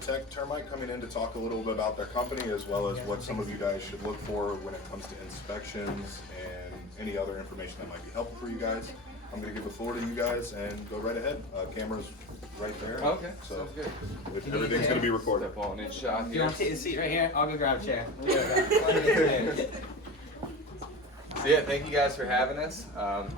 Detect Termite coming in to talk a little bit about their company as well as what some of you guys should look for when it comes to inspections and any other information that might be helpful for you guys. I'm going to give the floor to you guys and go right ahead. Camera's right there. Okay, so sounds good. Everything's going to be recorded. Step on in shot Do you here. want to take the seat right here? I'll go grab a chair. So yeah, thank you guys for having us.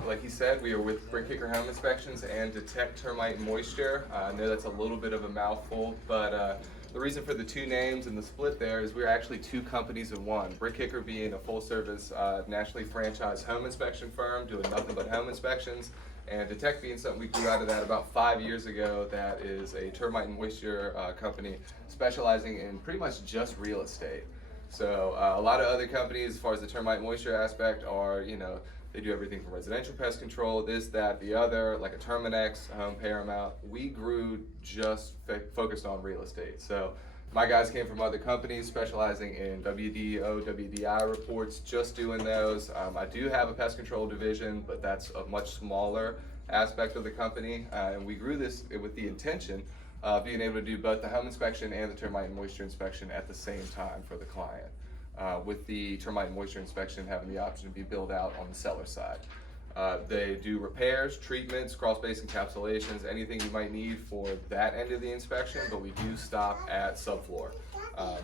Like you said, we are with Brick Kicker Home Inspections and Detect Termite Moisture. I know that's a little bit of a mouthful, but the reason for the two names and the split there is we're actually two companies in one. Brick Kicker being a full-service, nationally franchised home inspection firm doing nothing but home inspections, and Detect being something we grew out of that about 5 years ago that is a termite and moisture company specializing in pretty much just real estate. So a lot of other companies, as far as the termite moisture aspect, are, you know, they do everything from residential pest control, this, that, the other, like a Terminex, Paramount. We grew just focused on real estate. So my guys came from other companies specializing in WDO, WDI reports, just doing those. I do have a pest control division, but that's a much smaller aspect of the company. And we grew this with the intention being able to do both the home inspection and the termite and moisture inspection at the same time for the client. With the termite and moisture inspection having the option to be billed out on the seller side. They do repairs, treatments, crawl space encapsulations, anything you might need for that end of the inspection, but we do stop at subfloor.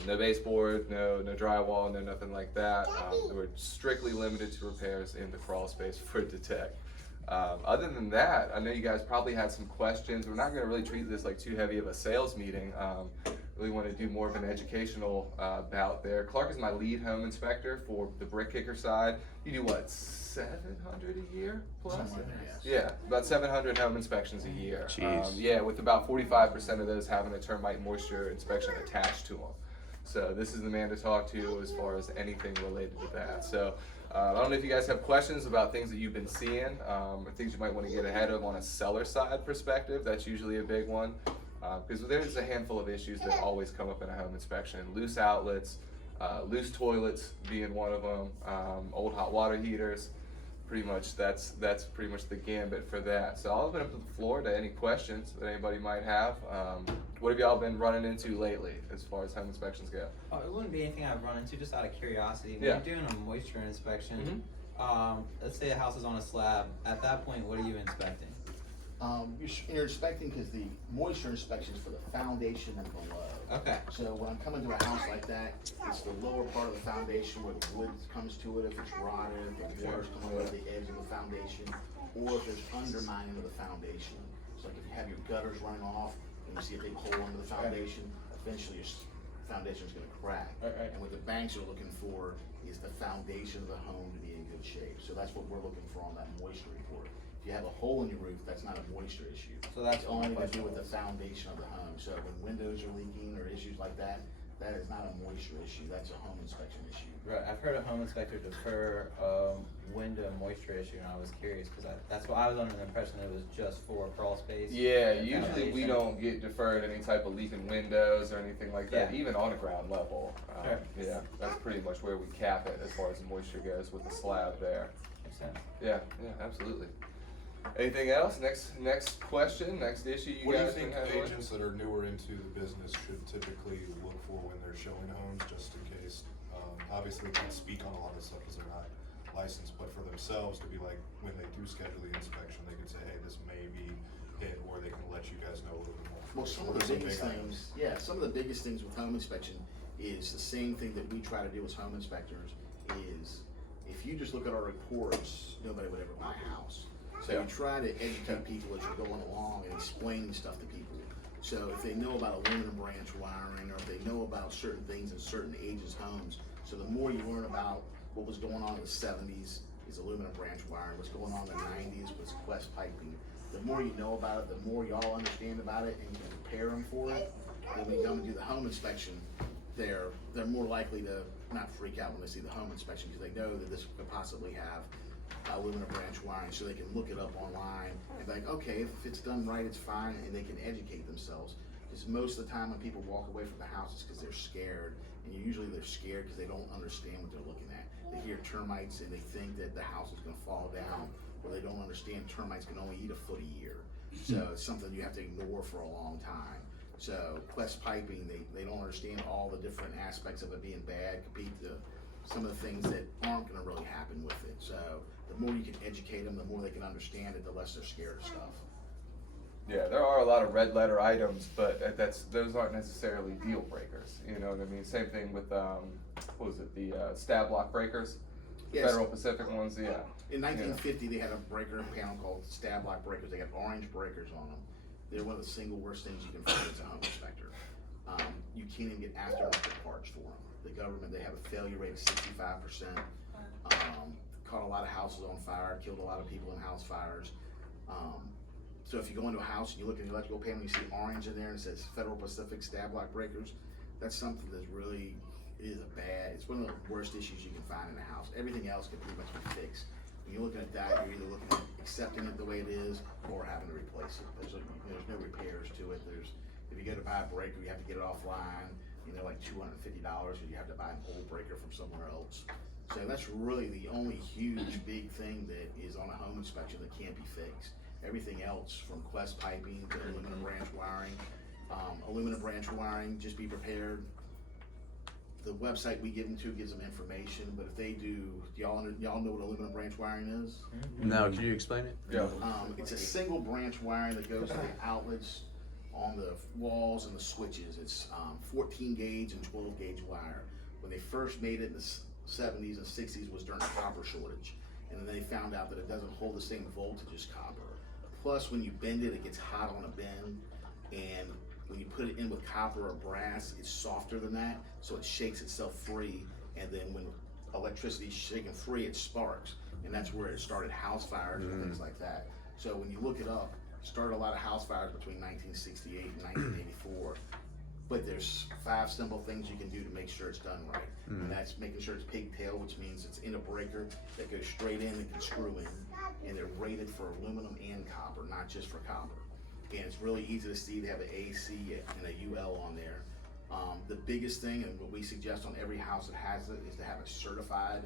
No baseboard, no drywall, no nothing like that. We're strictly limited to repairs in the crawl space for Detect. Other than that, I know you guys probably had some questions. We're not going to really treat this like too heavy of a sales meeting. Really want to do more of an educational bout there. Clark is my lead home inspector for the Brick Kicker side. You do what, 700 a year plus? Yeah, about 700 home inspections a year. Yeah, with about 45% of those having a termite moisture inspection attached to them. So this is the man to talk to as far as anything related to that. So I don't know if you guys have questions about things that you've been seeing, or things you might want to get ahead of on a seller side perspective. That's usually a big one, because there's a handful of issues that always come up in a home inspection. Loose outlets, loose toilets being one of them, old hot water heaters. Pretty much that's pretty much the gambit for that. So I'll open up the floor to any questions that anybody might have. What have y'all been running into lately as far as home inspections go? It wouldn't be anything I've run into, just out of curiosity. When Yeah. you're doing a moisture inspection, let's say a house is on a slab. At that point, what are you inspecting? You're inspecting because the moisture inspection is for the foundation and below. Okay. So when I'm coming to a house like that, it's the lower part of the foundation where the wood comes to it, if it's rotted, if the water's coming over the edge of the foundation, or if there's undermining of the foundation. So like if you have your gutters running off and you see a big hole under the foundation, eventually your foundation is going to crack. And what the banks are looking for is the foundation of the home to be in good shape. So that's what we're looking for on that moisture report. If you have a hole in your roof, that's not a moisture issue. So that's only to do with the foundation of the home. So when windows are leaking or issues like that, that is not a moisture issue. That's a home inspection issue. Right. I've heard a home inspector defer window moisture issue, and I was curious because that's what I was under the impression that it was just for crawl space. Yeah, usually we don't get deferred any type of leaking windows or anything like that, even on a ground level. Sure. Yeah, that's pretty much where we cap it as far as the moisture goes with the slab there. Makes sense. Yeah, absolutely. Anything else? Next question, next issue you What do you guys think have? agents that are newer into the business should typically look for when they're showing homes, just in case? Obviously, they can't speak on a lot of stuff because they're not licensed, but for themselves to be like, when they do schedule the inspection, they can say, hey, this may be hit, or they can let you guys know a little bit more. Well, some of the biggest things, some of the biggest things with home inspection is the same thing that we try to do as home inspectors is, if you just look at our reports, nobody would ever buy a house. So you try to educate people as you're going along and explain stuff to people. So if they know about aluminum branch wiring, or if they know about certain things in certain ages' homes, so the more you learn about what was going on in the 70s is aluminum branch wiring, what's going on in the 90s was quest piping. The more you know about it, the more y'all understand about it, and you can prepare them for it. Then when you come and do the home inspection, they're more likely to not freak out when they see the home inspection because they know that this could possibly have aluminum branch wiring, so they can look it up online and be like, okay, if it's done right, it's fine, and they can educate themselves. Because most of the time when people walk away from the house, it's because they're scared, and usually they're scared because they don't understand what they're looking at. They hear termites and they think that the house is going to fall down, or they don't understand termites can only eat a foot a year. So it's something you have to ignore for a long time. So Quest Piping, they don't understand all the different aspects of it being bad, compete to some of the things that aren't gonna really happen with it. So the more you can educate them, the more they can understand it, the less they're scared of stuff. Yeah, there are a lot of red letter items, but those aren't necessarily deal breakers. You know what I mean? Same thing with what was it? The stab lock breakers, Yes. Federal Pacific ones. Yeah. In 1950, they had a breaker panel called stab lock breakers. They got orange breakers on them. They're one of the single worst things you can find as a home inspector. You can't even get aftermarket parts for them. The government, they have a failure rate of 65%. Caught a lot of houses on fire, killed a lot of people in house fires. So if you go into a house and you look at the electrical panel, you see orange in there and it says Federal Pacific stab lock breakers. That's something that's really it's one of the worst issues you can find in a house. Everything else can pretty much be fixed. When you're looking at that, you're either looking at accepting it the way it is or having to replace it. There's no repairs to it. If you go to buy a breaker, you have to get it offline. Like $250, or you have to buy an old breaker from somewhere else. So that's really the only huge big thing that is on a home inspection that can't be fixed. Everything else, from Quest Piping to aluminum branch wiring. Aluminum branch wiring, just be prepared. The website we give them to gives them information, but if they do y'all know what aluminum branch wiring is? No, can you explain it? Yeah. It's a single branch wiring that goes to the outlets on the walls and the switches. It's 14 gauge and 12 gauge wire. When they first made it in the 70s and 60s was during a copper shortage. And then they found out that it doesn't hold the same voltage as copper. Plus, when you bend it, it gets hot on a bend. And when you put it in with copper or brass, it's softer than that, so it shakes itself free. And then when electricity is shaken free, it sparks. And that's where it started house fires and things like that. So when you look it up, started a lot of house fires between 1968 and 1984. But there's 5 simple things you can do to make sure it's done right. And that's making sure it's pigtail, which means it's in a breaker that goes straight in and can screw in. And they're rated for aluminum and copper, not just for copper. And it's really easy to see. They have an AC and a UL on there. The biggest thing, and what we suggest on every house that has it, is to have it certified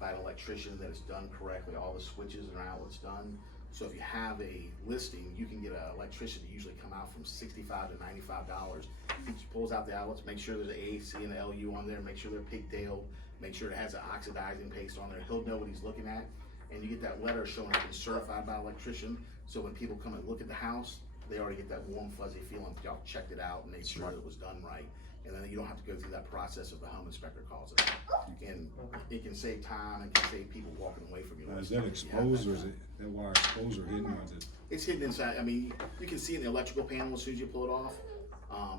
by an electrician that it's done correctly, all the switches and outlets done. So if you have a listing, you can get an electrician to usually come out from $65 to $95. He pulls out the outlets, make sure there's an AC and an LU on there, make sure they're pigtailed, make sure it has an oxidizing paste on there. He'll know what he's looking at. And you get that letter showing it's been certified by an electrician. So when people come and look at the house, they already get that warm, fuzzy feeling that y'all checked it out and made sure that it was done right. And then you don't have to go through that process of the home inspector calls it out. And it can save time and can save people walking away from you. Now, is that exposed or is it that wire exposed or hidden or is it? It's hidden inside. I mean, you can see it in the electrical panel as soon as you pull it off.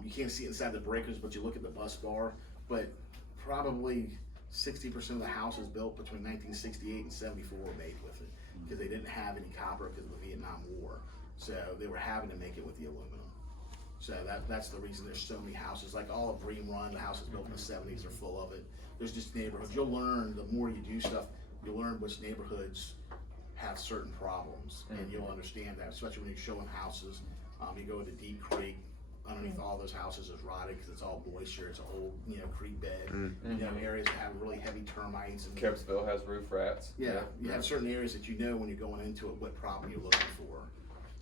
You can't see it inside the breakers, but you look at the bus bar. But probably 60% of the houses built between 1968 and 74 were made with it because they didn't have any copper because of the Vietnam War. So they were having to make it with the aluminum. So that's the reason there's so many houses. Like all of Bream Run, the houses built in the 70s are full of it. There's just neighborhoods. You'll learn, the more you do stuff, you'll learn which neighborhoods have certain problems. And you'll understand that, especially when you're showing houses. You go into Deep Creek, underneath all those houses is rotted because it's all moisture. It's an old, creek bed. You know, areas that have really heavy termites. And Kempsville has roof rats. yeah, you have certain areas that you know when you're going into it what problem you're looking for.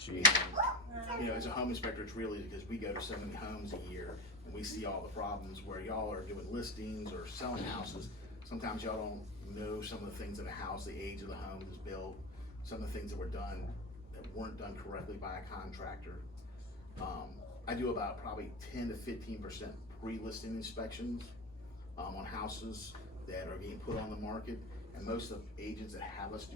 And, as a home inspector, it's really because we go to so many homes a year and we see all the problems where y'all are doing listings or selling houses. Sometimes y'all don't know some of the things in the house, the age of the home that was built, some of the things that were done that weren't done correctly by a contractor. I do about probably 10 to 15% pre-listing inspections on houses that are being put on the market, and most of the agents that have us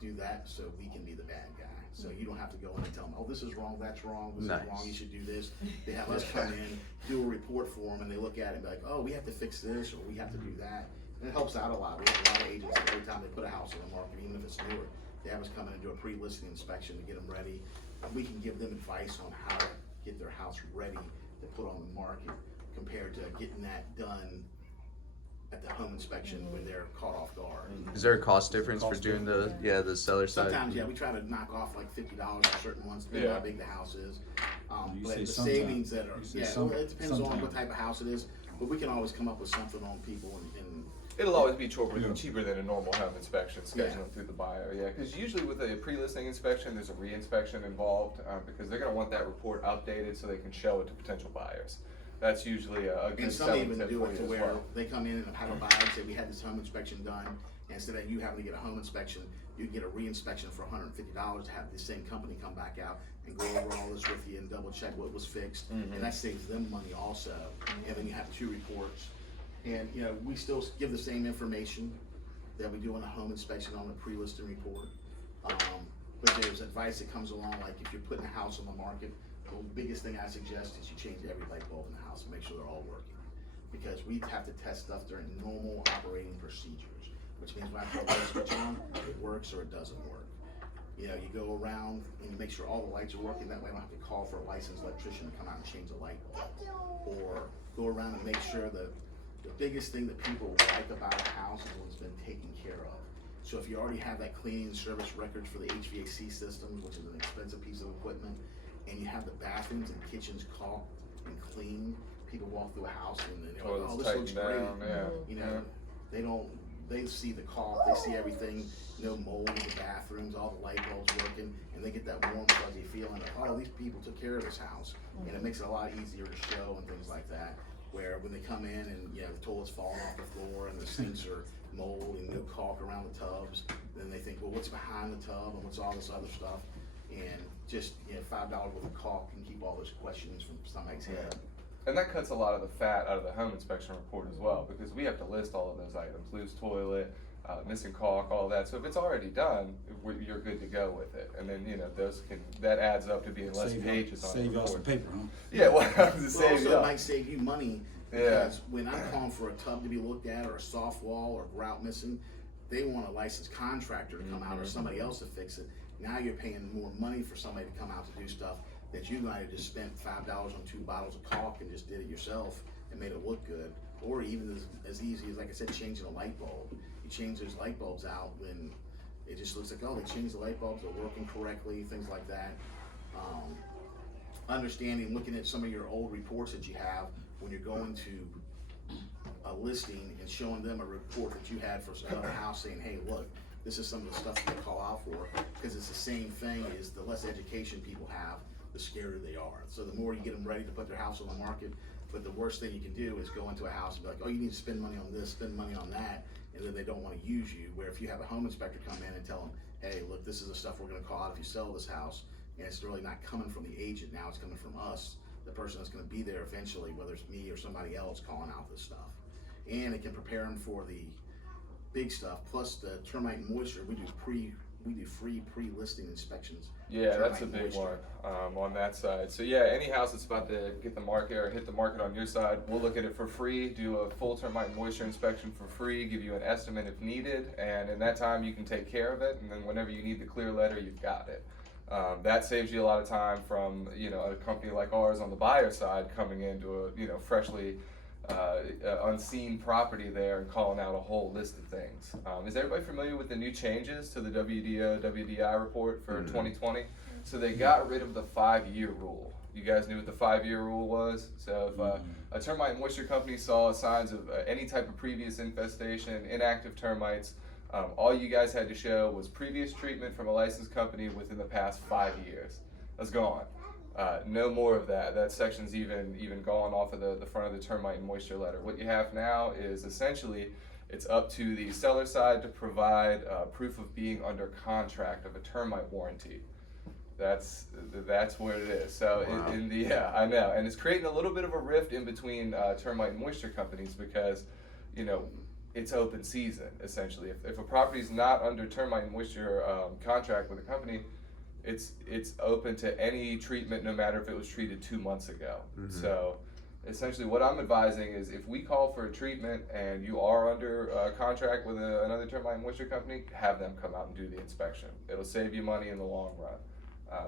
do that so we can be the bad guy. So you don't have to go in and tell them, oh, this is wrong, that's wrong, this is wrong, you should do this. They have us come in, do a report for them, and they look at it and be like, oh, we have to fix this, or we have to do that. And it helps out a lot. We have a lot of agents that every time they put a house on the market, even if it's newer, they have us come in and do a pre-listing inspection to get them ready. And we can give them advice on how to get their house ready to put on the market compared to getting that done at the home inspection when they're caught off guard. Is there a cost difference for doing the seller side? Sometimes, yeah, we try to knock off like $50 for certain ones, depending on how big the house is. You But say the sometimes. savings that are, You say it depends on sometimes. what type of house it is, but we can always come up with something on people and It'll always be cheaper, Yeah. cheaper than a normal home inspection scheduling Yeah. through the buyer, yeah. Because usually with a pre-listing inspection, there's a re-inspection involved because they're going to want that report updated so they can show it to potential buyers. That's usually a good And some selling even tip do for it to you as where well. they come in and have a buyer and say, we had this home inspection done, and instead of you having to get a home inspection, you get a re-inspection for $150 to have the same company come back out and go over all this with you and double check what was fixed, and that saves them money also. And then you have 2 reports, and you know, we still give the same information that we do on a home inspection on the pre-listing report. But there's advice that comes along, like if you're putting a house on the market, the biggest thing I suggest is you change every light bulb in the house and make sure they're all working. Because we have to test stuff during normal operating procedures, which means when I put a light switch on, it works or it doesn't work. You know, you go around and you make sure all the lights are working, that way I don't have to call for a licensed electrician to come out and change the light bulb. Or go around and make sure that the biggest thing that people like about a house is when it's been taken care of. So if you already have that cleaning service records for the HVAC systems, which is an expensive piece of equipment, and you have the bathrooms and kitchens caulked and cleaned, people walk through a house and they're like, Toilets oh, this looks tightened great. down, yeah. You know, they see the caulk, they see everything, no mold in the bathrooms, all the light bulbs working, and they get that warm fuzzy feeling of, oh, these people took care of this house. And it makes it a lot easier to show and things like that. Where when they come in and, you know, the toilet's falling off the floor and the sinks are mold and no caulk around the tubs, then they think, well, what's behind the tub and what's all this other stuff? And just, you know, $5 worth of caulk can keep all those questions from somebody's head. And that cuts a lot of the fat out of the home inspection report as well, because we have to list all of those items: loose toilet, missing caulk, all that. So if it's already done, you're good to go with it. And then, you know, that adds up to being less pages on the Save y'all some report. paper, huh? Yeah, well, to Well, save also, you it up. might save you money, because when I'm calling for a tub to be looked at, or a soft wall, or grout missing, they want a licensed contractor to come out, or somebody else to fix it. Now you're paying more money for somebody to come out to do stuff that you might have just spent $5 on 2 bottles of caulk and just did it yourself and made it look good. Or even as easy as, like I said, changing a light bulb. You change those light bulbs out, then it just looks like, oh, they changed the light bulbs, they're working correctly, things like that. Understanding, looking at some of your old reports that you have when you're going to a listing and showing them a report that you had for another house, saying, hey, look, this is some of the stuff that they call out for, because it's the same thing. Is the less education people have, the scarier they are. So the more you get them ready to put their house on the market, but the worst thing you can do is go into a house and be like, oh, you need to spend money on this, spend money on that, and then they don't want to use you. Where if you have a home inspector come in and tell them, hey, look, this is the stuff we're going to call out if you sell this house, and it's really not coming from the agent now, it's coming from us, the person that's going to be there eventually, whether it's me or somebody else calling out this stuff. And it can prepare them for the big stuff, plus the termite and moisture. We do free pre-listing inspections. Yeah, that's a Termite big moisture. one on that side. So yeah, any house that's about to get the market or hit the market on your side, we'll look at it for free, do a full termite and moisture inspection for free, give you an estimate if needed, and in that time you can take care of it, and then whenever you need the clear letter, you've got it. That saves you a lot of time from, you know, a company like ours on the buyer side coming into a, you know, freshly unseen property there and calling out a whole list of things. Is everybody familiar with the new changes to the WDO, WDI report for 2020? So they got rid of the 5-year rule. You guys knew what the 5-year rule was? So if a termite and moisture company saw signs of any type of previous infestation, inactive termites, all you guys had to show was previous treatment from a licensed company within the past 5 years. That's gone. No more of that. That section's even gone off of the front of the termite and moisture letter. What you have now is essentially it's up to the seller side to provide proof of being under contract of a termite warranty. That's where it is. So Wow. yeah, I know, and it's creating a little bit of a rift in between termite and moisture companies because, you know, it's open season essentially. If a property's not under termite and moisture contract with a company, it's open to any treatment, no matter if it was treated 2 months ago. So essentially what I'm advising is if we call for a treatment and you are under contract with another termite and moisture company, have them come out and do the inspection. It'll save you money in the long run.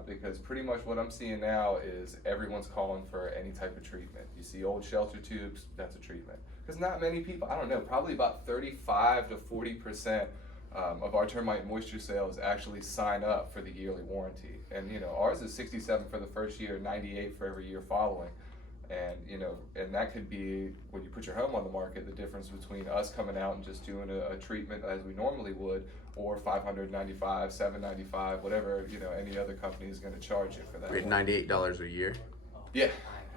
Because pretty much what I'm seeing now is everyone's calling for any type of treatment. You see old shelter tubes, that's a treatment. Because not many people, I don't know, probably about 35 to 40% of our termite and moisture sales actually sign up for the yearly warranty. And you know, ours is 67 for the first year, 98 for every year following. And and that could be when you put your home on the market, the difference between us coming out and just doing a treatment as we normally would, or $595, $795, whatever any other company is going to charge you for that. Wait, $98 a year. Yeah,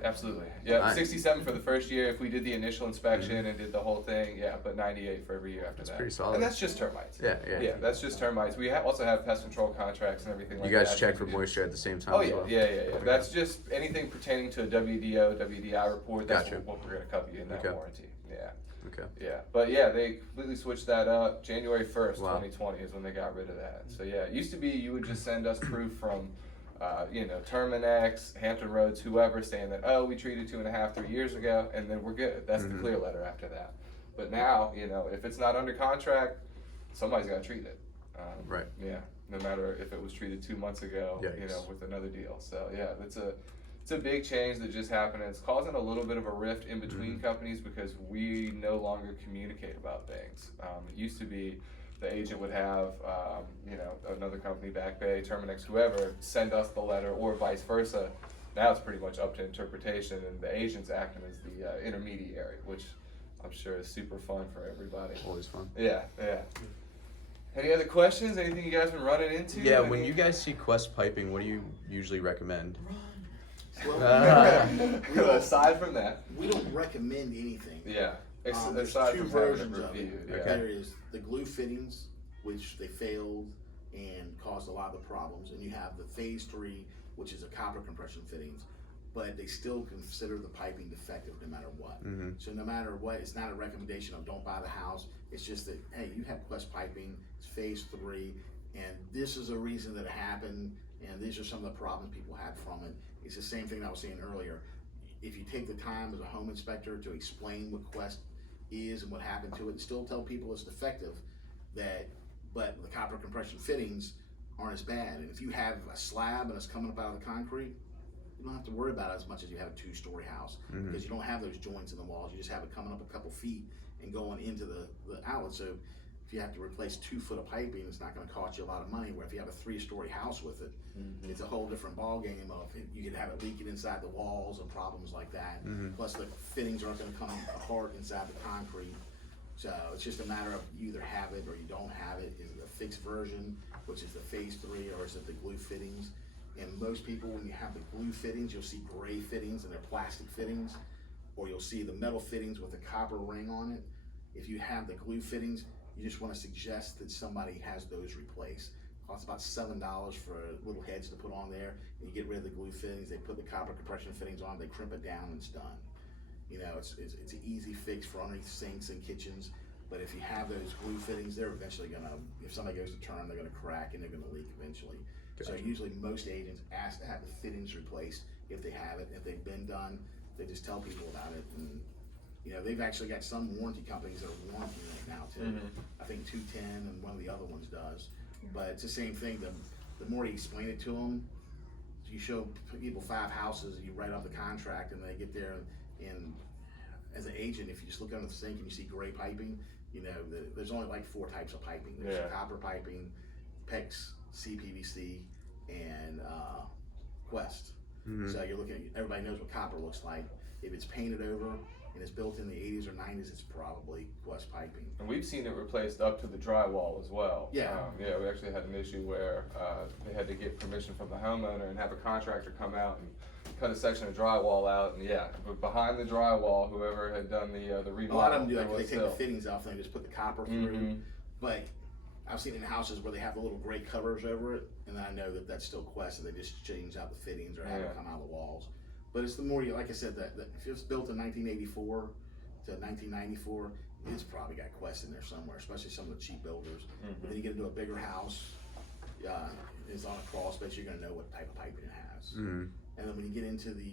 absolutely. Yeah, Nice. 67 for the first year if we did the initial inspection and did the whole thing. Yeah, but 98 for every year after that. pretty solid. And that's just termites. Yeah. Yeah, that's just termites. We also have pest control contracts and everything like You that. guys check for moisture at the same time Oh as yeah, well? yeah. That's just anything pertaining to a WDO, WDI report. That's Gotcha. what we're going to cover you in that Okay. warranty. Yeah. Okay. Yeah, but yeah, they completely switched that up. January 1st, Wow. 2020 is when they got rid of that. So yeah, it used to be you would just send us proof from, Terminex, Hampton Roads, whoever, saying that, oh, we treated 2.5, 3 years ago, and then we're good. That's the clear letter after that. But now, if it's not under contract, somebody's got to treat it. Right. Yeah, no matter if it was treated 2 months ago, Yikes. with another deal. So yeah, it's a big change that just happened. It's causing a little bit of a rift in between companies because we no longer communicate about things. It used to be the agent would have, another company, Back Bay, Terminex, whoever, send us the letter or vice versa. Now it's pretty much up to interpretation, and the agent's acting as the intermediary, which I'm sure is super fun for everybody. Always fun. Yeah. Any other questions? Anything you guys been running into? Yeah, when you guys see Quest piping, what do you usually recommend? Well, aside from that, we don't recommend anything. yeah. There's Aside two from having it versions of it. reviewed, yeah. There is the glue fittings, which they failed and caused a lot of the problems, and you have the phase 3, which is a copper compression fittings, but they still consider the piping defective no matter what. So no matter what, it's not a recommendation of don't buy the house. It's just that, hey, you have Quest piping, it's phase 3, and this is a reason that it happened, and these are some of the problems people had from it. It's the same thing I was saying earlier. If you take the time as a home inspector to explain what Quest is and what happened to it, and still tell people it's defective, but the copper compression fittings aren't as bad. And if you have a slab and it's coming up out of the concrete, you don't have to worry about it as much as you have a 2-story house, because you don't have those joints in the walls. You just have it coming up a couple feet and going into the outlet. So if you have to replace 2 foot of piping, it's not going to cost you a lot of money. Where if you have a 3-story house with it, it's a whole different ball game of you could have it leaking inside the walls and problems like that. Plus the fittings aren't going to come apart inside the concrete. So it's just a matter of you either have it or you don't have it. Is it a fixed version, which is the phase 3, or is it the glue fittings? And most people, when you have the glue fittings, you'll see gray fittings and they're plastic fittings, or you'll see the metal fittings with a copper ring on it. If you have the glue fittings, you just want to suggest that somebody has those replaced. It costs about $7 for little heads to put on there, and you get rid of the glue fittings. They put the copper compression fittings on, they crimp it down, and it's done. It's an easy fix for underneath sinks and kitchens. But if you have those glue fittings, they're eventually gonna, if somebody goes to turn them, they're gonna crack and they're gonna leak eventually. Gotcha. So usually most agents ask to have the fittings replaced if they have it. If they've been done, they just tell people about it. And they've actually got some warranty companies that are warranting it now too. I think 210 and one of the other ones does. But it's the same thing. The more you explain it to them, you show people 5 houses, you write up the contract, and they get there. And as an agent, if you just look under the sink and you see gray piping, there's only like 4 types of piping. There's copper piping, PEX, CPVC, and Quest. So you're looking at, everybody knows what copper looks like. If it's painted over and it's built in the 80s or 90s, it's probably Quest piping. And we've seen it replaced up to the drywall as well. Yeah. We actually had an issue where they had to get permission from the homeowner and have a contractor come out and cut a section of drywall out, and but behind the drywall, whoever had done the remodel, A lot of them do there that. They was take the still- fittings off and they just put the copper through. But I've seen it in houses where they have the little gray covers over it, and I know that that's still Quest, and they just change out the fittings or have it come out of the walls. But it's the more you, like I said, that if it's built in 1984 to 1994, it's probably got Quest in there somewhere, especially some of the cheap builders. But then you get into a bigger house, it's on a crawl space, you're gonna know what type of piping it has. And then when you get into the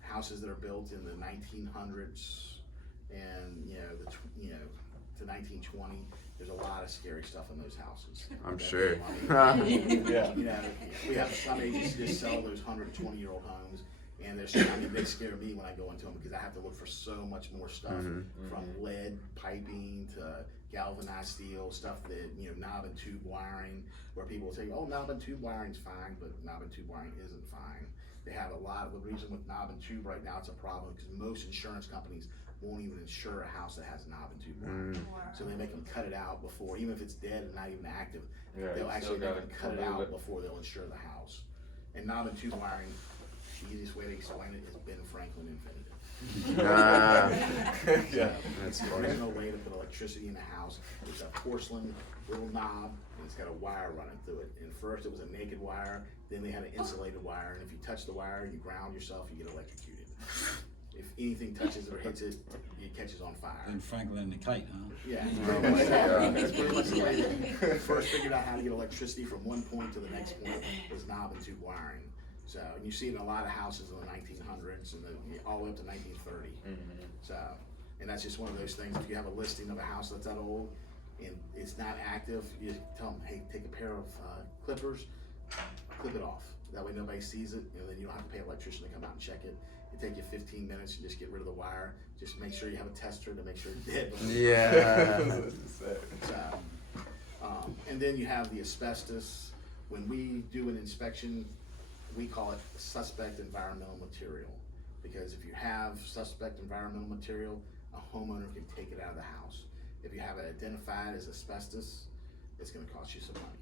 houses that are built in the 1900s and to 1920, there's a lot of scary stuff in those houses. I'm sure. We have some agents who just sell those 120-year-old homes, and they scare me when I go into them because I have to look for so much more stuff, from lead piping to galvanized steel, stuff that, knob and tube wiring, where people will say, oh, knob and tube wiring's fine, but knob and tube wiring isn't fine. They have a lot of the reason with knob and tube right now it's a problem because most insurance companies won't even insure a house that has knob and tube wiring. So they make them cut it out before, even if it's dead and not even active, Yeah, they'll you actually still make gotta them cut it remove out it. before they'll insure the house. And knob and tube wiring, the easiest way to explain it is Ben Franklin invented it. Yeah. It's the original way to put electricity in a house. It's a porcelain little knob, and it's got a wire running through it. And first it was a naked wire, then they had an insulated wire, and if you touch the wire, you ground yourself, you get electrocuted. If anything touches it or hits it, it catches on fire. And Franklin and the kite, huh? Yeah. Oh my God. That's pretty much the way they first figured out how to get electricity from one point to the next point was knob and tube wiring. So, and you see it in a lot of houses in the 1900s and all the way up to 1930. So, and that's just one of those things. If you have a listing of a house that's that old and it's not active, you tell them, hey, take a pair of clippers, clip it off. That way nobody sees it, and then you don't have to pay an electrician to come out and check it. It take you 15 minutes and just get rid of the wire. Just make sure you have a tester to make sure it's dead. Yeah. So, and then you have the asbestos. When we do an inspection, we call it suspect environmental material. Because if you have suspect environmental material, a homeowner can take it out of the house. If you have it identified as asbestos, it's gonna cost you some money.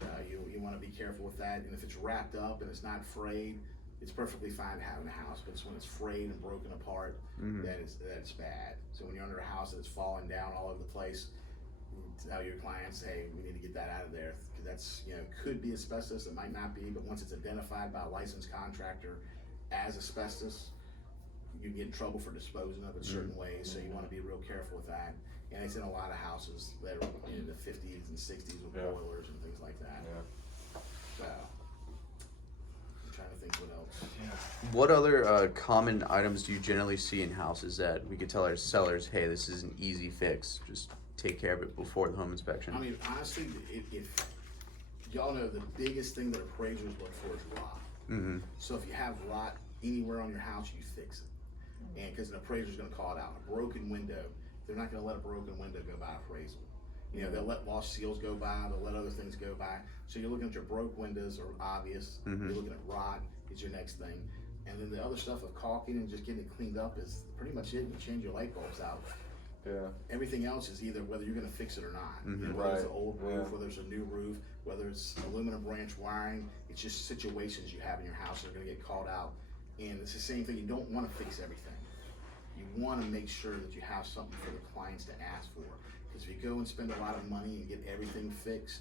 So you wanna be careful with that. And if it's wrapped up and it's not frayed, it's perfectly fine to have in a house, but it's when it's frayed and broken apart, that's bad. So when you're under a house that's falling down all over the place, tell your clients, hey, we need to get that out of there. Cause that's, could be asbestos, it might not be, but once it's identified by a licensed contractor as asbestos, you get in trouble for disposing of it certain ways, so you wanna be real careful with that. And it's in a lot of houses that are in the 50s and 60s with boilers and things like that. So, I'm trying to think what else. What other common items do you generally see in houses that we could tell our sellers, hey, this is an easy fix, just take care of it before the home inspection? I mean, honestly, if y'all know the biggest thing that appraisers look for is rot. So if you have rot anywhere on your house, you fix it. And because an appraiser's gonna call it out. A broken window, they're not gonna let a broken window go by appraisal. They'll let lost seals go by, they'll let other things go by. So you're looking at your broke windows are obvious. You're looking at rot is your next thing. And then the other stuff of caulking and just getting it cleaned up is pretty much it. You change your light bulbs out. Everything else is either whether you're gonna fix it or not. Whether it's an old roof, whether it's a new roof, whether it's aluminum branch wiring, it's just situations you have in your house that are gonna get called out. And it's the same thing, you don't wanna fix everything. You wanna make sure that you have something for the clients to ask for. Because if you go and spend a lot of money and get everything fixed,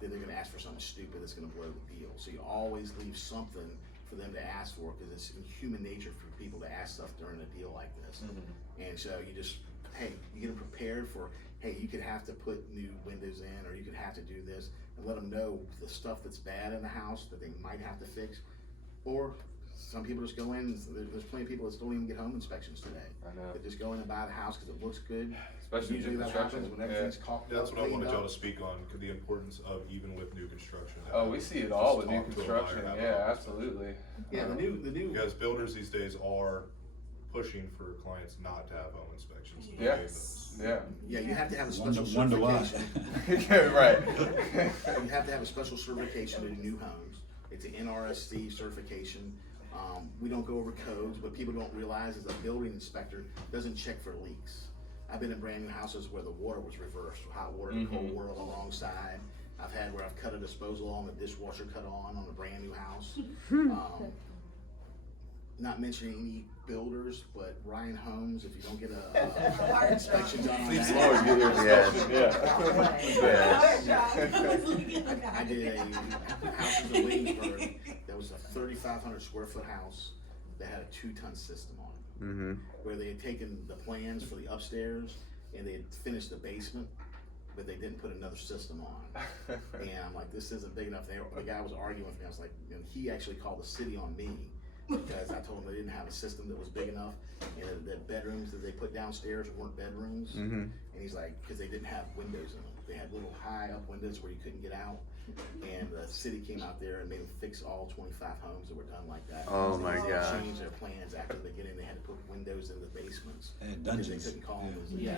then they're gonna ask for something stupid that's gonna blow the deal. So you always leave something for them to ask for, because it's in human nature for people to ask stuff during a deal like this. And so you just, hey, you get them prepared for, hey, you could have to put new windows in, or you could have to do this, and let them know the stuff that's bad in the house that they might have to fix. Or some people just go in, there's plenty of people that don't even get home inspections today. I know. They just go in and buy the house because it looks good. Especially Usually new that construction. happens when everything's caulked That's up, what I wanted cleaned y'all up. to speak on, the importance of even with new construction. Oh, we see it all with new Just talk to a construction. buyer, have a Yeah, conversation. absolutely. Yeah, the new. Because builders these days are pushing for clients not to have home inspections. to Yeah. waive those. Yeah. Yeah, you have to have a special Wonder why. certification. Yeah, right. You have to have a special certification to do new homes. It's an NRSC certification. We don't go over codes, but people don't realize is a building inspector doesn't check for leaks. I've been in brand new houses where the water was reversed, hot water and cold water on the wrong side. I've had where I've cut a disposal on, the dishwasher cut on a brand new house. Not mentioning any builders, but Ryan Homes, if you don't get a inspection done on Please, that. Lord, get your Yes. inspection. I did a house in Williamsburg that was a 3,500 square foot house that had a 2-ton system on it. Where they had taken the plans for the upstairs and they had finished the basement, but they didn't put another system on. And I'm like, this isn't big enough. The guy was arguing with me. I was like, he actually called the city on me because I told him they didn't have a system that was big enough, and the bedrooms that they put downstairs weren't bedrooms. And he's like, because they didn't have windows in them. They had little high up windows where you couldn't get out. And the city came out there and made them fix all 25 homes that were done like that. Oh my They gosh. changed their plans after the beginning. They had to put windows in the basements. And Because they dungeons. couldn't call them.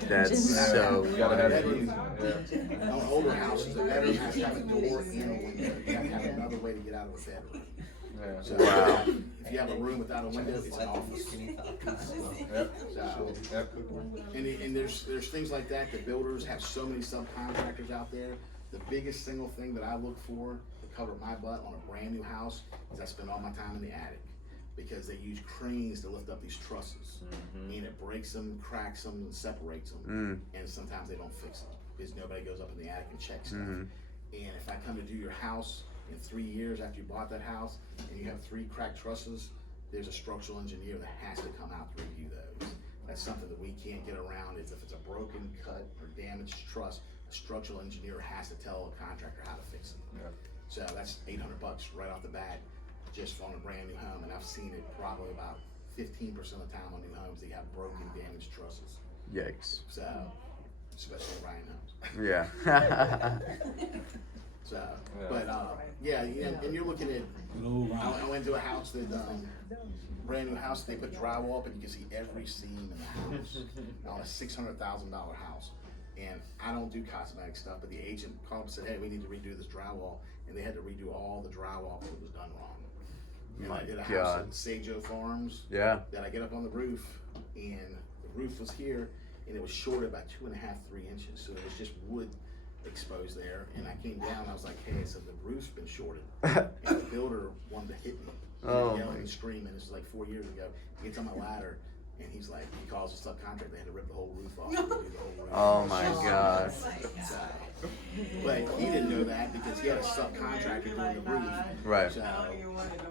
That's so You gotta have funny. it. Yeah. On older houses, the bedroom has to have a door and a window. You have to have another way to get out of a bedroom. Yeah. So Wow. if you have a room without a window, it's an office. Yep. So, Yep. and there's things like that. The builders have so many subcontractors out there. The biggest single thing that I look for to cover my butt on a brand new house is I spend all my time in the attic, because they use cranes to lift up these trusses, and it breaks them, cracks them, and separates them. And sometimes they don't fix it because nobody goes up in the attic and checks stuff. And if I come to do your house in 3 years after you bought that house and you have 3 cracked trusses, there's a structural engineer that has to come out to review those. That's something that we can't get around. Is if it's a broken, cut, or damaged truss, a structural engineer has to tell a contractor how to fix it. Yeah. So that's $800 right off the bat, just on a brand new home. And I've seen it probably about 15% of the time on new homes, they have broken, damaged trusses. Yikes. So, especially Ryan homes. Yeah. So, but yeah, and you're looking at. Good old Ryan. I went to a house that brand new house. They put drywall up, and you can see every seam in the house on a $600,000 house. And I don't do cosmetic stuff, but the agent called and said, "Hey, we need to redo this drywall," and they had to redo all the drywall because it was done wrong. And My I did a house God. at Sajo Farms. Yeah. That I get up on the roof, and the roof was here, and it was shorted by 2.5, 3 inches. So it was just wood exposed there. And I came down, I was like, "Hey," I said, "the roof's been shorted." And the builder wanted to hit me. Oh, Yelling my- and screaming. This was like 4 years ago. He gets on my ladder, and he's like, he calls the subcontractor. They had to rip the whole roof off. And redo the whole roof. Oh my gosh. So, but he didn't know that because he had a subcontractor doing the roof. Right. So,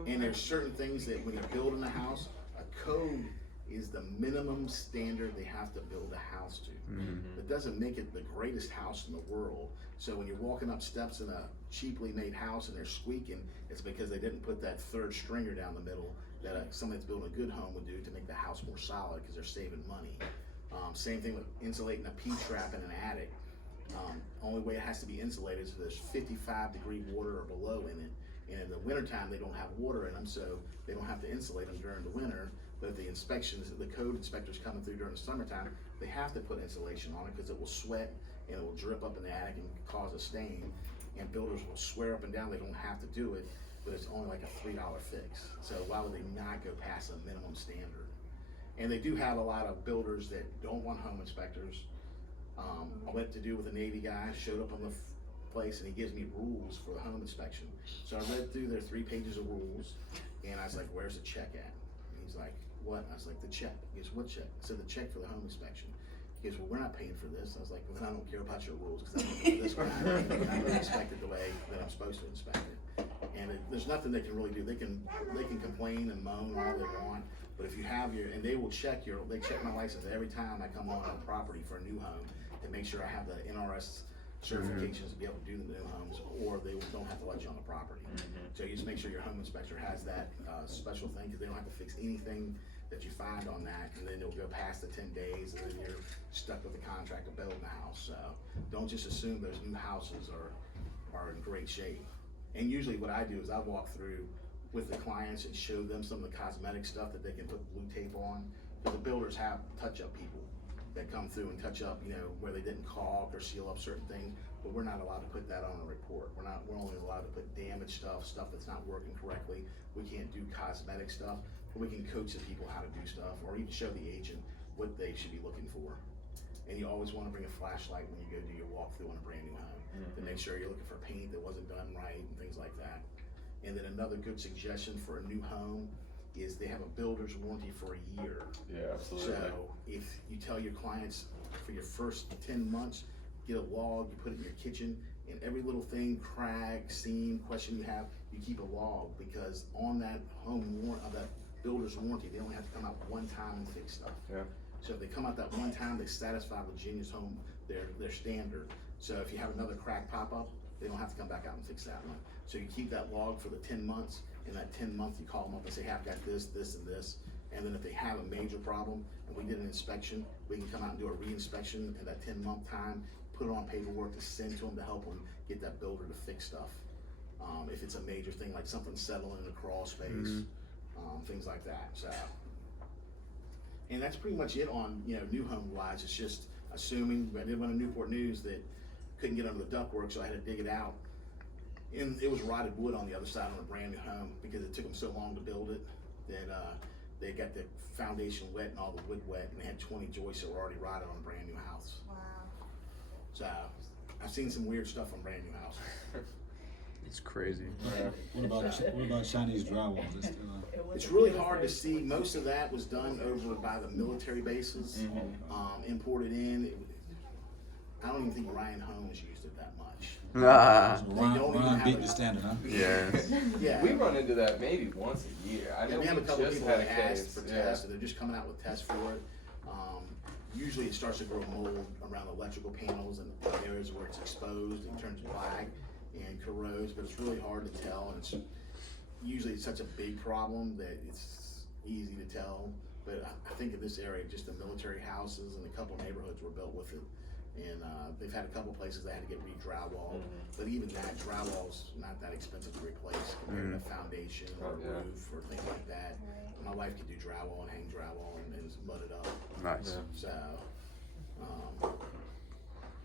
and there's certain things that when you're building a house, a code is the minimum standard they have to build a house to. It doesn't make it the greatest house in the world. So when you're walking up steps in a cheaply made house and they're squeaking, it's because they didn't put that third stringer down the middle that somebody that's building a good home would do to make the house more solid because they're saving money. Same thing with insulating a P-trap in an attic. Only way it has to be insulated is if there's 55-degree water or below in it. And in the wintertime, they don't have water in them, so they don't have to insulate them during the winter. But if the inspections, the code inspectors coming through during the summertime, they have to put insulation on it because it will sweat and it will drip up in the attic and cause a stain. And builders will swear up and down they don't have to do it, but it's only like a $3 fix. So why would they not go past a minimum standard? And they do have a lot of builders that don't want home inspectors. I went to do with a Navy guy, showed up on the place, and he gives me rules for the home inspection. So I read through their 3 pages of rules, and I was like, "Where's the check at?" And he's like, "What?" I was like, "The check." He goes, "What check?" I said, "The check for the home inspection." He goes, "Well, we're not paying for this." I was like, "Well, then I don't care about your rules because I'm looking for this one. I'm going to inspect it the way that I'm supposed to inspect it." And there's nothing they can really do. They can complain and moan all they want, but if you have and they will check they check my license every time I come on a property for a new home to make sure I have the NRS certifications to be able to do the new homes, or they don't have to let you on the property. So you just make sure your home inspector has that special thing, because they don't have to fix anything that you find on that, and then it'll go past the 10 days, and then you're stuck with the contract of building the house. So don't just assume those new houses are in great shape. And usually what I do is I walk through with the clients and show them some of the cosmetic stuff that they can put blue tape on. Because the builders have touch-up people that come through and touch up, where they didn't caulk or seal up certain things, but we're not allowed to put that on a report. We're only allowed to put damaged stuff that's not working correctly. We can't do cosmetic stuff, but we can coach the people how to do stuff, or even show the agent what they should be looking for. And you always want to bring a flashlight when you go do your walkthrough on a brand new home to make sure you're looking for paint that wasn't done right and things like that. And then another good suggestion for a new home is they have a builder's warranty for a year. Yeah, absolutely. So if you tell your clients for your first 10 months, get a log, you put it in your kitchen, and every little thing, crack, seam, question you have, you keep a log, because on that that builder's warranty, they only have to come out one time and fix stuff. Yeah. So if they come out that one time, they satisfy Virginia's home, their standard. So if you have another crack pop up, they don't have to come back out and fix that one. So you keep that log for the 10 months, and that 10 months you call them up and say, "Hey, I've got this, this, and this." And then if they have a major problem and we did an inspection, we can come out and do a re-inspection in that 10-month time, put it on paperwork to send to them to help them get that builder to fix stuff. If it's a major thing, like something settling in the crawl space, things like that. So, and that's pretty much it on new home wise. It's just assuming. I did one in Newport News that couldn't get under the ductwork, so I had to dig it out And it was rotted wood on the other side on a brand new home because it took them so long to build it that they got the foundation wet and all the wood wet, and they had 20 joists that were already rotted on a brand new house. Wow. So I've seen some weird stuff on brand new houses. It's crazy. What about Chinese drywall? Is it still, It's really hard to see. Most of that was done over by the military bases, imported in. I don't even think Ryan Holmes used it that much. Ah, so They don't even Ron have beat a- the standard, huh? yeah. Yeah. We run into that maybe once a year. I know We have a we couple just people had that a asked case. for Yeah. tests, and they're just coming out with tests for it. Usually it starts to grow mold around electrical panels and areas where it's exposed, it turns black and corrodes, but it's really hard to tell, and it's usually it's such a big problem that it's easy to tell. But I think in this area, just the military houses and a couple neighborhoods were built with it. And they've had a couple places that had to get re-drywalled, but even that drywall's not that expensive to replace compared to a foundation or a Yeah. roof or things like that. My wife could do drywall and hang drywall and mud it up. Nice. So,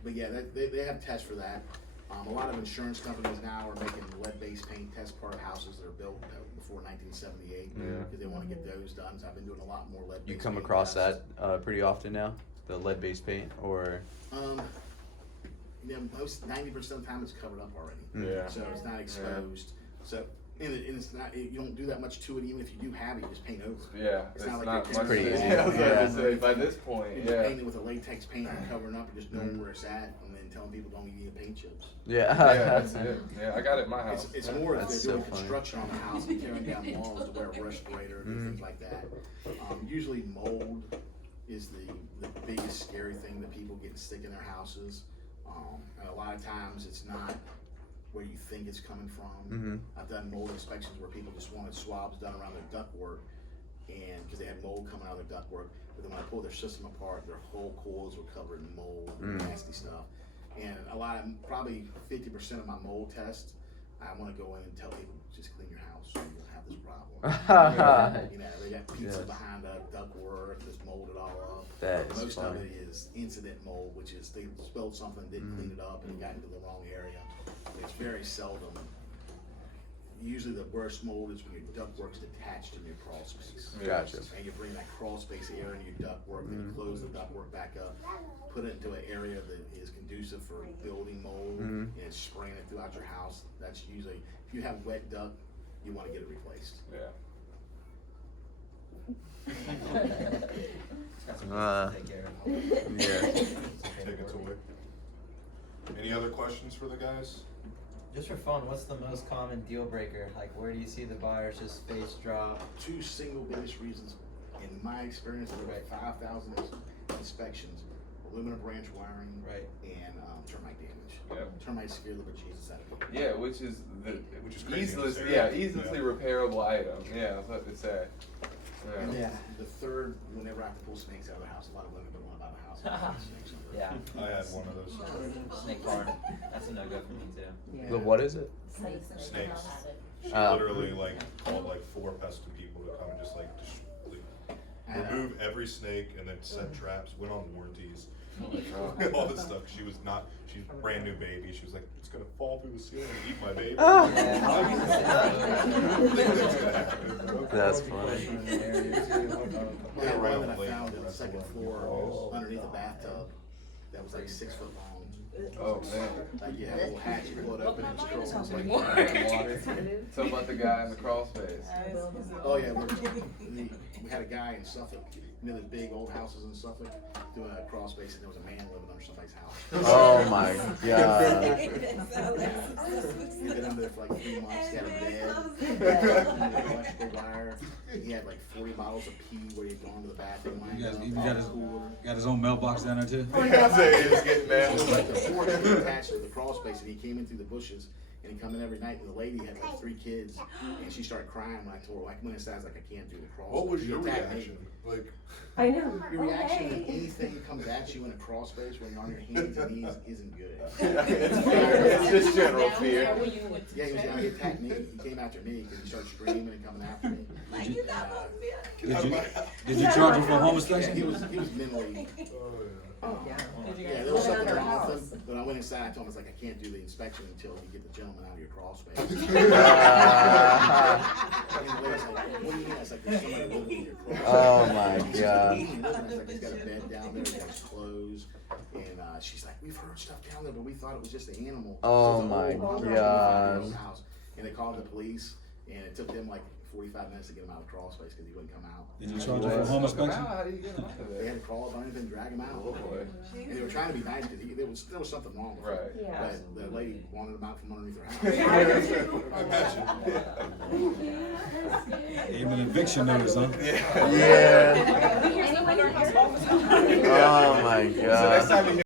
but yeah, they have tests for that. A lot of insurance companies now are making lead-based paint test part of houses that are built before 1978 because they want to get those done. So I've been doing a lot more lead-based. You come paint across tests. that pretty often now? The lead-based paint, or? You know, most 90% of the time it's covered up already. Yeah. So it's not exposed. So and it's not. You don't do that much to it. Even if you do have it, you just paint over it. Yeah, It's it's not like not you're much. pretty to- easy. Yeah, I was about Yeah. to say, by this point, You're just yeah. painting with a latex paint and covering up and just knowing where it's at, and then telling people don't eat paint chips. Yeah. Yeah, that's it. Yeah, I got it in my house. It's more if That's they're doing so funny. construction on the house and tearing down walls to wear a respirator and things like that. Usually mold is the biggest scary thing that people get sick in their houses. And a lot of times it's not where you think it's coming from. I've done mold inspections where people just wanted swabs done around their ductwork, and because they had mold coming out of their ductwork, but then when I pulled their system apart, their whole coils were covered in mold and nasty stuff. And probably 50% of my mold tests, I want to go in and tell people just clean your house so you don't have this problem. You know, they got pizza Yes. behind the ductwork, just molded all up. That is Most funny. of it is incident mold, which is they spilled something, didn't clean it up, and it got into the wrong area. It's very seldom. Usually the worst mold is when your ductwork's detached in your crawl space. Gotcha. And you bring that crawl space air into your ductwork, then you close the ductwork back up, put it into an area that is conducive for building mold, and it's spraying it throughout your house. That's usually, if you have wet duct, you want to get it replaced. Yeah. Got some Uh, business to take care of. Yeah. Take it away. Any other questions for the guys? Just for fun, what's the most common deal breaker? Like, where do you see the buyers just face drop? Two single biggest reasons, in my experience, there were 5,000 inspections, aluminum branch wiring, Right. and termite damage. Yep. Termites scare the bejesus out of people. Yeah, which is Which is crazy in this easily, area. easily repairable item. Yeah, I was about to say. And Yeah. then the third, whenever I have to pull snakes out of the house, a lot of women don't want to buy the house. Snakes under it. Yeah. I had one of those. Snake barn. That's a no-go for me too. The what is it? Snakes. She Oh. literally called 4 pesky people to come and just remove every snake and then set traps, went on warranties. All this stuff. She's a brand new baby. She was like, it's gonna fall through the ceiling and eat my baby. That's funny. I had one that I found on the second floor underneath a bathtub that was 6 foot long. Oh man. Like you have a little hatch, you pull it open and it just curls like Water. Tell about the guy in the crawl space. Oh yeah, we had a guy in Suffolk, you know those big old houses in Suffolk, doing a crawl space, and there was a man living under somebody's house. Oh my god. He'd been under there for 3 months, he had a bed, electrical wire, he had 40 bottles of pee where he'd gone to the bathroom. He got his own mailbox down there too. I say he was getting It was mad. the porch was attached to the crawl space, and he came in through the bushes, and he'd come in every night, and the lady had 3 kids, and she started crying when I told her, I went inside, I was like, I can't do the crawl What was space. your He attacked me. reaction? I know. Your reaction Okay. to anything that comes at you in a crawl space when you're on your hands and knees isn't good. It's fear. It's just general fear. Yeah, he attacked me. He came after me because he started screaming and coming after me. Did you charge him for home Yeah, inspection? he was mentally. Oh, yeah. Yeah, there was something wrong with him. When I went inside, I told him, I was like, I can't do the inspection until you get the gentleman out of your crawl space. And the lady's like, what do you mean? I was like, there's somebody living in your crawl space. Oh my She's like, God. "What do you mean living?" I was like, he's got a bed down there, he's got his clothes. And she's like, we've heard stuff down there, but we thought it was just an animal. Oh So it's a my whole God. house. And they called the police, and it took them like 45 minutes to get him out of the crawl space because he wouldn't come out. Did you charge him for home inspection? How do you get him out of They there? had to crawl up underneath and drag him out. Oh boy. And they were trying to be nice because there was something wrong with him. Right. Yeah. But the lady wanted him out from underneath her house. I imagine. Gave him an eviction notice, huh? Yeah. Oh my So next God. time you